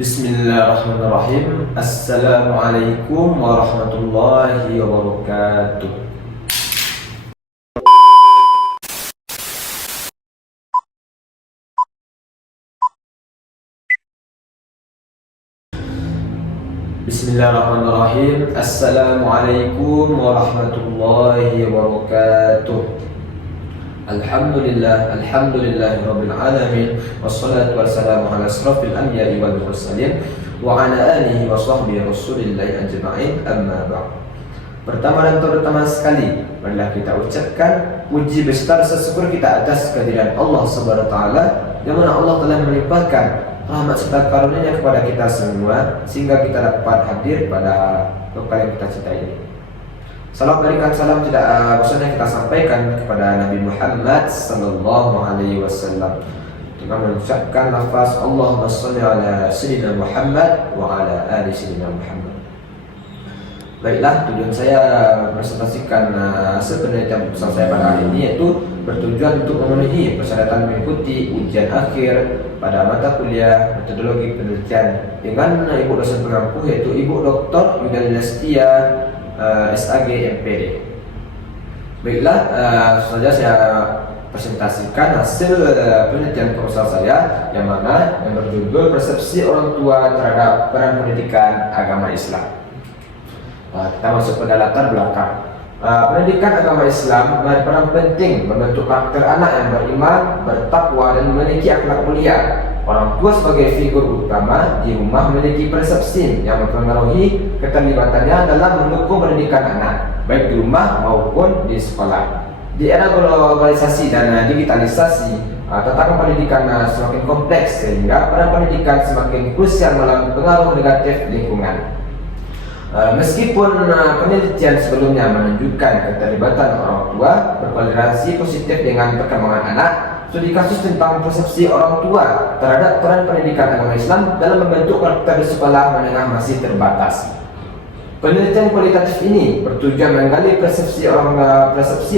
Bismillahirrahmanirrahim. Assalamualaikum warahmatullahi wabarakatuh. Bismillahirrahmanirrahim. Assalamualaikum warahmatullahi wabarakatuh. Alhamdulillahi rabbil alamin, wassalatu wassalamu ala asrafil anbiya'i wal mursalin wa ala alihi wa sahbihi rasulillahi ajma'in, amma ba'd. Pertama dan terutama sekali, marilah kita ucapkan puji besar sesyukur kita atas kehadiran Allah Subhanahu wa taala, yang mana Allah telah melimpahkan rahmat serta karunia kepada kita semua sehingga kita dapat hadir pada lokal yang kita cintai ini. Salam berikan salam tidak bosannya kita sampaikan kepada Nabi Muhammad sallallahu alaihi wasallam dengan mengucapkan lafaz Allahumma shalli ala sayyidina Muhammad wa ala ali sayyidina Muhammad. Baiklah, tujuan saya presentasikan sebenarnya pesan saya pada hari ini yaitu bertujuan untuk memenuhi persyaratan mengikuti ujian akhir pada mata kuliah metodologi penelitian dengan ibu dosen pengampu yaitu Ibu Dr. Yudhani Lestia, SAG MPD. Baiklah, saja saya presentasikan hasil penelitian proposal saya yang berjudul persepsi orang tua terhadap peran pendidikan agama Islam. Kita masuk pada latar belakang. Pendidikan agama Islam berperan penting membentuk karakter anak yang beriman, bertakwa dan memiliki akhlak mulia. Orang tua sebagai figur utama di rumah memiliki persepsi yang mempengaruhi keterlibatannya dalam mendukung pendidikan anak, baik di rumah maupun di sekolah. Di era globalisasi dan digitalisasi, tatanan pendidikan semakin kompleks sehingga peran pendidikan semakin krusial melalui pengaruh negatif lingkungan. Meskipun penelitian sebelumnya menunjukkan keterlibatan orang tua berkorelasi positif dengan perkembangan anak, studi kasus tentang persepsi orang tua terhadap peran pendidikan agama Islam dalam membentuk karakter di sekolah menengah masih terbatas. Penelitian kualitatif ini bertujuan menggali persepsi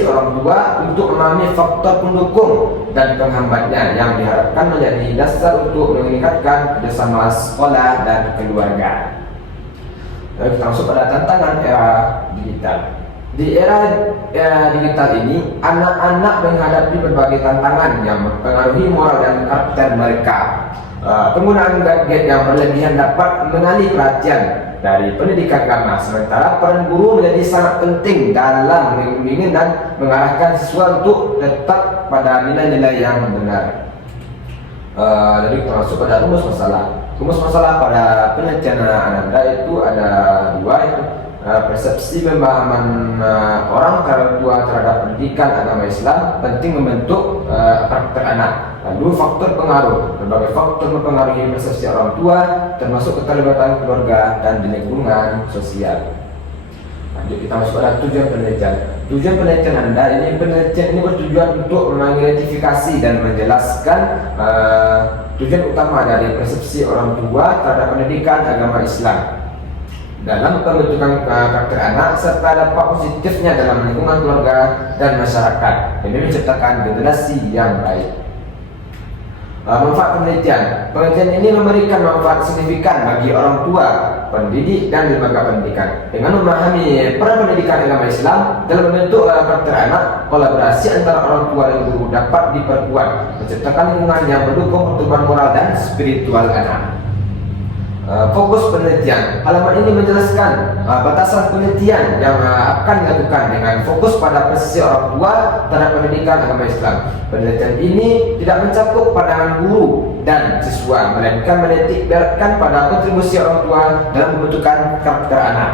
orang tua untuk memahami faktor pendukung dan penghambatnya yang diharapkan menjadi dasar untuk meningkatkan kerjasama sekolah dan keluarga. Kita masuk pada tantangan era digital. Di era digital ini, anak-anak menghadapi berbagai tantangan yang mempengaruhi moral dan karakter mereka. Penggunaan gadget yang berlebihan dapat mengalih perhatian dari pendidikan agama, sementara peran guru menjadi sangat penting dalam membimbing dan mengarahkan siswa untuk tetap pada nilai-nilai yang benar. Jadi kita masuk pada rumus masalah. Rumus masalah pada penelitian Ananda itu ada dua, itu persepsi pemahaman orang tua terhadap pendidikan agama Islam penting membentuk karakter anak. Lalu faktor pengaruh, berbagai faktor mempengaruhi persepsi orang tua termasuk keterlibatan keluarga dan di lingkungan sosial. Lanjut kita masuk pada tujuan penelitian. Tujuan penelitian Anda penelitian ini bertujuan untuk mengidentifikasi dan menjelaskan tujuan utama dari persepsi orang tua terhadap pendidikan agama Islam dalam pembentukan karakter anak serta dampak positifnya dalam lingkungan keluarga dan masyarakat demi menciptakan generasi yang baik. Manfaat penelitian. Penelitian ini memberikan manfaat signifikan bagi orang tua, pendidik, dan lembaga pendidikan. Dengan memahami peran pendidikan agama Islam dalam membentuk karakter anak, kolaborasi antara orang tua dan guru dapat diperkuat, menciptakan lingkungan yang mendukung pertumbuhan moral dan spiritual anak. Fokus penelitian. Halaman ini menjelaskan batasan penelitian yang akan dilakukan dengan fokus pada persepsi orang tua terhadap pendidikan agama Islam. Penelitian ini tidak mencakup pandangan guru dan siswa, melainkan menitik beratkan pada kontribusi orang tua dalam pembentukan karakter anak.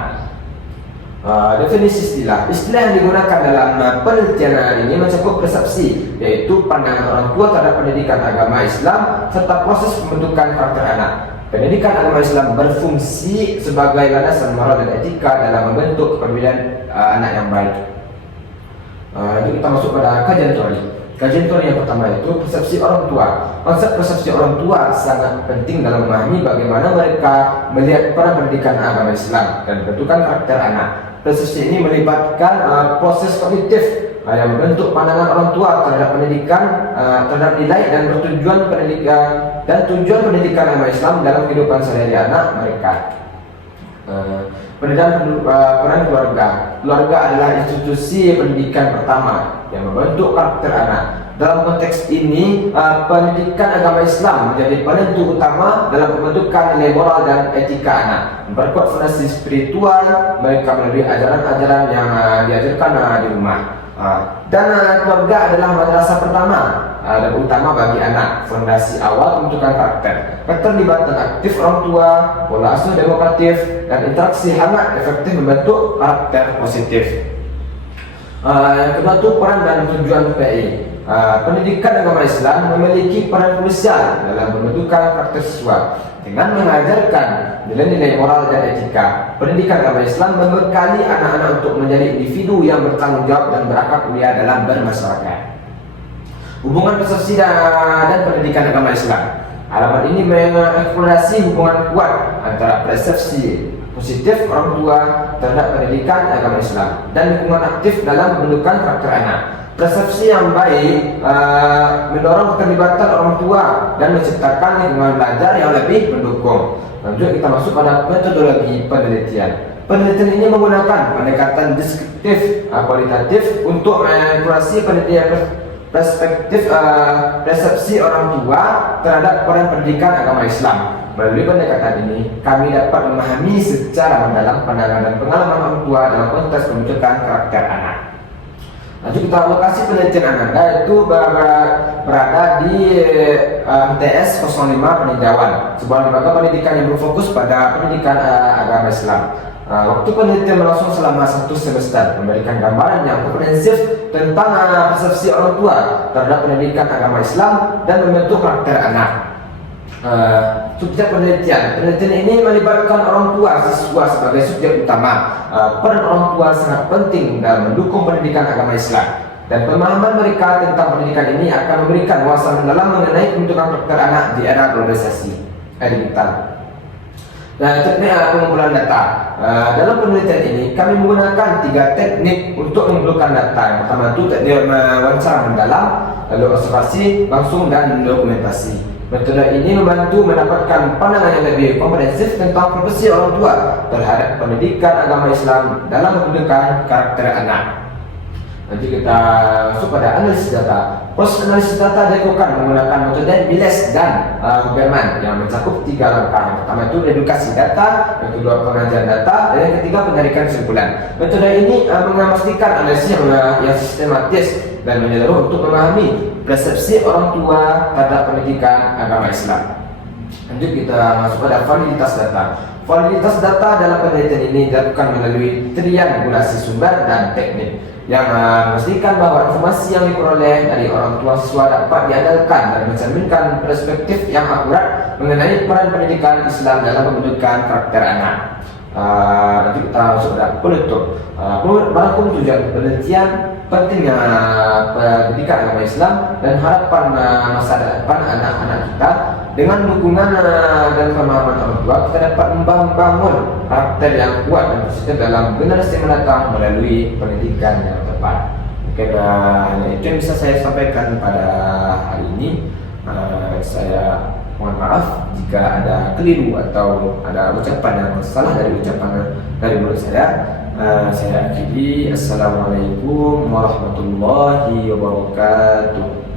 Definisi istilah. Istilah yang digunakan dalam penelitian ini mencakup persepsi, yaitu pandangan orang tua terhadap pendidikan agama Islam serta proses pembentukan karakter anak. Pendidikan agama Islam berfungsi sebagai landasan moral dan etika dalam membentuk kepribadian anak yang baik. Jadi kita masuk pada kajian teori. Kajian teori yang pertama itu persepsi orang tua. Konsep persepsi orang tua sangat penting dalam memahami bagaimana mereka melihat peran pendidikan agama Islam dan bentukan karakter anak. Persepsi ini melibatkan proses kognitif yang membentuk pandangan orang tua terhadap pendidikan, terhadap nilai dan pertujuan pendidikan dan tujuan pendidikan agama Islam dalam kehidupan sehari-hari anak mereka. Peran keluarga. Keluarga adalah institusi pendidikan pertama yang membentuk karakter anak. Dalam konteks ini, pendidikan agama Islam menjadi penentu utama dalam pembentukan nilai moral dan etika anak. Memperkuat fondasi spiritual mereka melalui ajaran-ajaran yang diajarkan di rumah. Dan keluarga adalah madrasah pertama dan utama bagi anak, fondasi awal pembentukan karakter. Keterlibatan aktif orang tua, pola asuh demokratif, dan interaksi hangat efektif membentuk karakter positif. Yang kedua itu peran dan tujuan PI. Pendidikan agama Islam memiliki peran krusial dalam pembentukan karakter siswa dengan mengajarkan nilai-nilai moral dan etika. Pendidikan agama Islam membekali anak-anak untuk menjadi individu yang bertanggung jawab dan berakhlak mulia dalam bermasyarakat. Hubungan persepsi dan pendidikan agama Islam. Halaman ini mengeksplorasi hubungan kuat antara persepsi positif orang tua terhadap pendidikan agama Islam dan dukungan aktif dalam pembentukan karakter anak. Persepsi yang baik mendorong keterlibatan orang tua dan menciptakan lingkungan belajar yang lebih mendukung. Lanjut kita masuk pada metodologi penelitian. Penelitian ini menggunakan pendekatan deskriptif kualitatif untuk mengeksplorasi perspektif persepsi orang tua terhadap peran pendidikan agama Islam. Melalui pendekatan ini, kami dapat memahami secara mendalam pandangan dan pengalaman orang tua dalam konteks pembentukan karakter anak. Lanjut kita lokasi penelitian Anda itu berada di MTS 05 Peninjauan, sebuah lembaga pendidikan yang berfokus pada pendidikan agama Islam. Waktu penelitian berlangsung selama 1 semester, memberikan gambaran yang komprehensif tentang persepsi orang tua terhadap pendidikan agama Islam dan membentuk karakter anak. Subjek penelitian ini melibatkan orang tua siswa sebagai subjek utama. Peran orang tua sangat penting dalam mendukung pendidikan agama Islam, dan pemahaman mereka tentang pendidikan ini akan memberikan wawasan mendalam mengenai pembentukan karakter anak di era globalisasi digital. Teknik pengumpulan data. Dalam penelitian ini kami menggunakan 3 teknik untuk mengumpulkan data. Yang pertama itu teknik wawancara mendalam, lalu observasi langsung, dan dokumentasi. Metode ini membantu mendapatkan pandangan yang lebih komprehensif tentang persepsi orang tua terhadap pendidikan agama Islam dalam pembentukan karakter anak. Nanti kita masuk pada analisis data. Proses analisis data dilakukan menggunakan metode Miles dan Huberman yang mencakup 3 langkah. Yang pertama itu edukasi data, yang kedua pengajian data, dan yang ketiga penarikan kesimpulan. Metode ini memastikan analisis yang sistematis dan menyeluruh untuk memahami persepsi orang tua terhadap pendidikan agama Islam. Lanjut kita masuk pada validitas data. Validitas data dalam penelitian ini dilakukan melalui triangulasi sumber dan teknik yang memastikan bahwa informasi yang diperoleh dari orang tua siswa dapat diandalkan dan mencerminkan perspektif yang akurat mengenai peran pendidikan Islam dalam pembentukan karakter anak. Nanti kita masuk pada penutup. Pada tujuan penelitian, pentingnya pendidikan agama Islam dan harapan masa depan anak-anak kita. Dengan dukungan dan pemahaman orang tua, kita dapat membangun karakter yang kuat dan positif dalam generasi mendatang melalui pendidikan yang tepat. Oke, itu yang bisa saya sampaikan pada hari ini. Saya mohon maaf jika ada keliru atau ada ucapan yang salah dari ucapan dari mulut saya. Saya akhiri. Assalamualaikum warahmatullahi wabarakatuh.